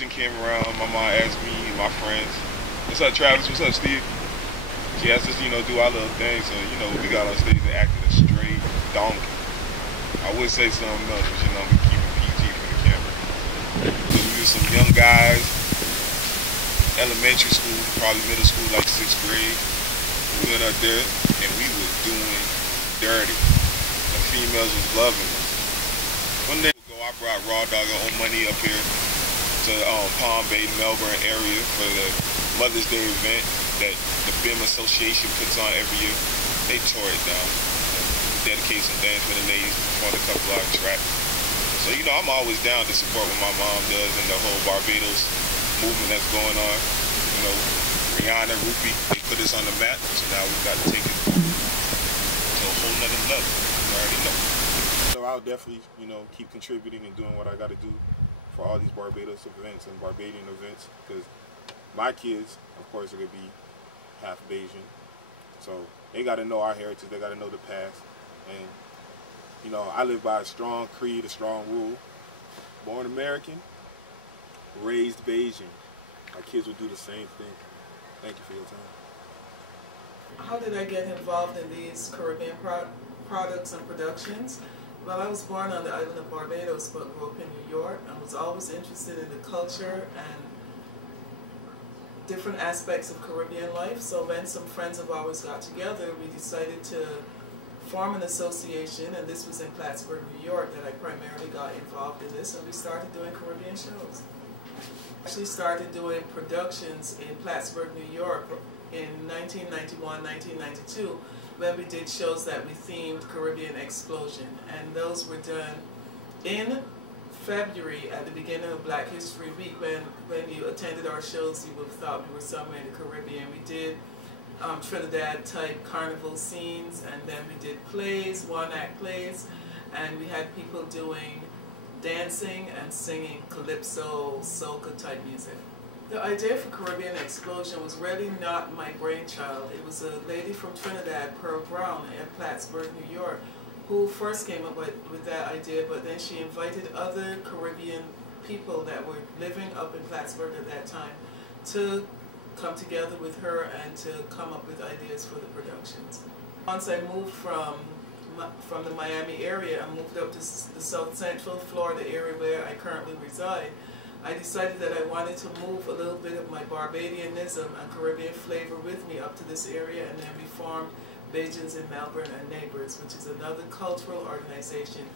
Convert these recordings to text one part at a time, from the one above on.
television came around, my mom asked me and my friends, "What's up, Travis? What's up, Steve?" She asked us, do our little things, and we got on stage and acted a straight donkey. I would say something else, but we keep it PG for the camera. So we were some young guys, elementary school, probably middle school, like 6th grade. We went up there and we was doing dirty. The females was loving us. One day ago, I brought Raw Dog and Old Money up here to Palm Bay, Melbourne area for the Mother's Day event that the BIM Association puts on every year. They tore it down. Dedicate some dance for the ladies, performed a couple of tracks. So I'm always down to support what my mom does and the whole Barbados movement that's going on. Rihanna, Rupi, they put us on the map, so now we've got to take it to a whole nother level. You already know. So I'll definitely, keep contributing and doing what I got to do for all these Barbados events and Barbadian events, because my kids, of course, are going to be half Bayesian. So they got to know our heritage, they got to know the past. And, I live by a strong creed, a strong rule. Born American, raised Bayesian. My kids will do the same thing. Thank you for your time. How did I get involved in these Caribbean products and productions? Well, I was born on the island of Barbados, but grew up in New York. I was always interested in the culture and different aspects of Caribbean life. So when some friends of ours got together, we decided to form an association, and this was in Plattsburgh, New York, that I primarily got involved in this, and we started doing Caribbean shows. Actually started doing productions in Plattsburgh, New York in 1991, 1992, when we did shows that we themed Caribbean Explosion, and those were done in February at the beginning of Black History Week. When you attended our shows, you would have thought we were somewhere in the Caribbean. We did Trinidad type carnival scenes, and then we did plays, one-act plays, and we had people doing dancing and singing calypso, soca type music. The idea for Caribbean Explosion was really not my brainchild. It was a lady from Trinidad, Pearl Brown, in Plattsburgh, New York, who first came up with that idea, but then she invited other Caribbean people that were living up in Plattsburgh at that time to come together with her and to come up with ideas for the productions. Once I moved from the Miami area and moved up to the South Central Florida area where I currently reside, I decided that I wanted to move a little bit of my Barbadianism and Caribbean flavor with me up to this area, and then we formed Bajans in Melbourne and Neighbors, which is another cultural organization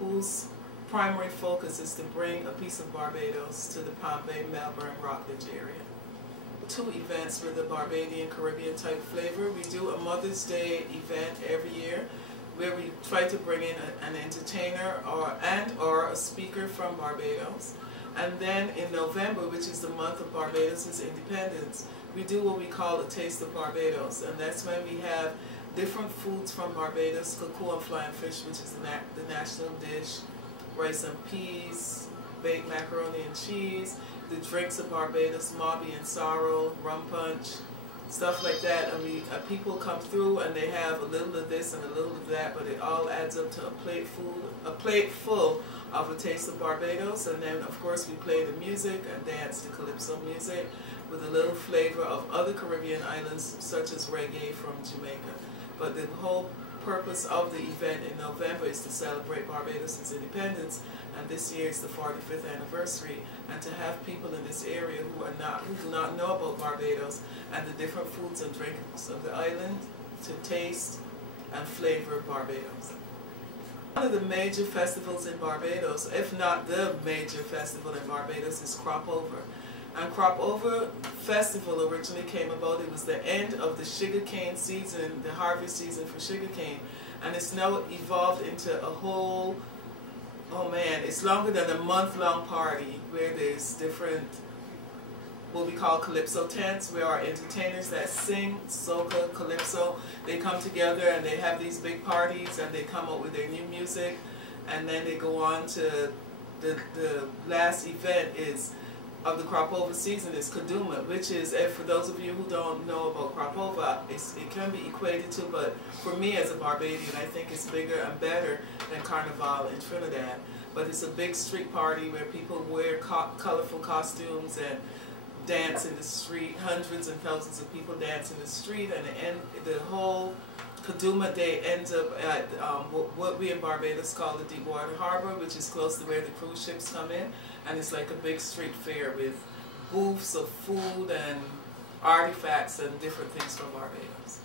whose primary focus is to bring a piece of Barbados to the Palm Bay, Melbourne, Rockledge area. 2 events with a Barbadian Caribbean type flavor. We do a Mother's Day event every year where we try to bring in an entertainer or a speaker from Barbados. And then in November, which is the month of Barbados' independence, we do what we call a Taste of Barbados, and that's when we have different foods from Barbados, cocoa and flying fish, which is the national dish, rice and peas, baked macaroni and cheese, the drinks of Barbados, Mauby and Sorrel, rum punch, stuff like that. And people come through and they have a little of this and a little of that, but it all adds up to a plate full of a Taste of Barbados. And then of course we play the music and dance to calypso music with a little flavor of other Caribbean islands such as reggae from Jamaica. But the whole purpose of the event in November is to celebrate Barbados' independence, and this year is the 45th anniversary, and to have people in this area who do not know about Barbados and the different foods and drinks of the island to taste and flavor Barbados. One of the major festivals in Barbados, if not the major festival in Barbados, is Crop Over. And Crop Over Festival originally came about, it was the end of the sugarcane season, the harvest season for sugarcane, and it's now evolved into a whole, oh man, it's longer than a month-long party where there's different, what we call calypso tents, where our entertainers that sing soca, calypso, they come together and they have these big parties and they come up with their new music, and then they go on to the last event is of the crop over season is Kaduma, which is, for those of you who don't know about crop over, it can be equated to, but for me as a Barbadian, I think it's bigger and better than Carnival in Trinidad. But it's a big street party where people wear colorful costumes and dance in the street. Hundreds and thousands of people dance in the street, and the whole Kaduma Day ends up at what we in Barbados call the Deepwater Harbor, which is close to where the cruise ships come in, and it's like a big street fair with booths of food and artifacts and different things from Barbados.